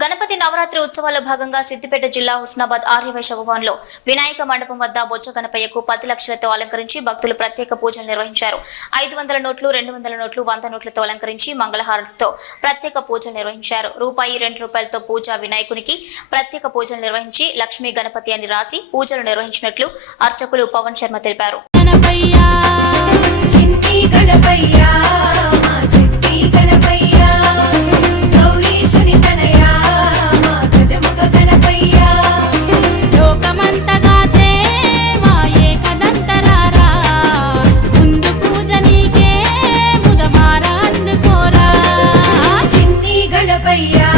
గణపతి నవరాత్రి ఉత్సవాల్లో భాగంగా సిద్దిపేట జిల్లా హుస్నాబాద్ ఆర్యవైశ్య భవన్లో వినాయక మండపం వద్ద బొచ్చ గణపయ్యకు పది లక్షలతో అలంకరించి భక్తులు ప్రత్యేక పూజలు నిర్వహించారు. ఐదు వందల నోట్లు రెండు వందల నోట్లు వంద నోట్లతో అలంకరించి మంగళహారతితో ప్రత్యేక పూజలు నిర్వహించారు. రూపాయి రెండు రూపాయలతో పూజ వినాయకునికి ప్రత్యేక పూజలు నిర్వహించి లక్ష్మీ గణపతి అని రాసి పూజలు నిర్వహించినట్లు అర్చకులు పవన్ శర్మ తెలిపారు. గణపయ్యా.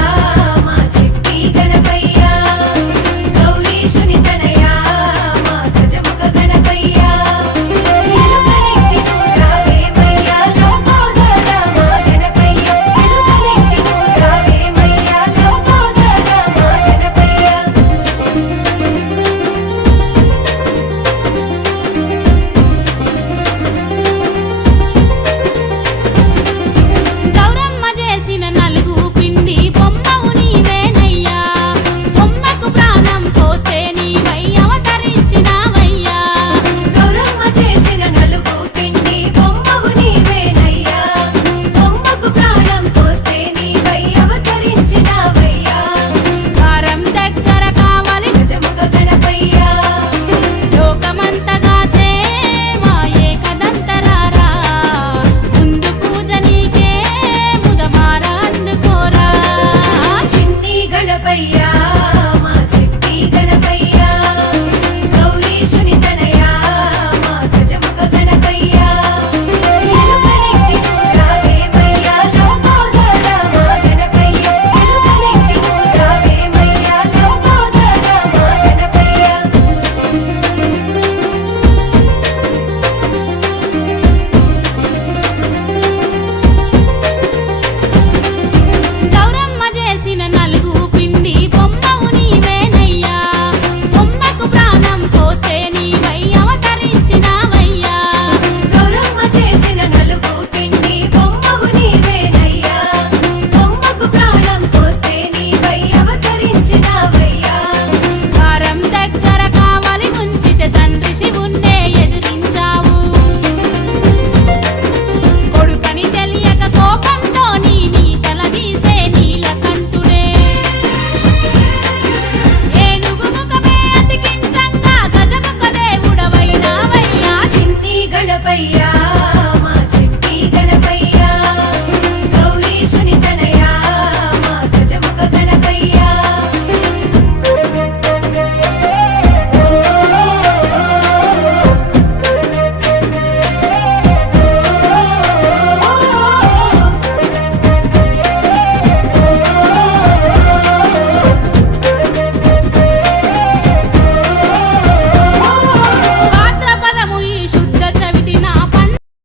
గణపయ్యా yeah.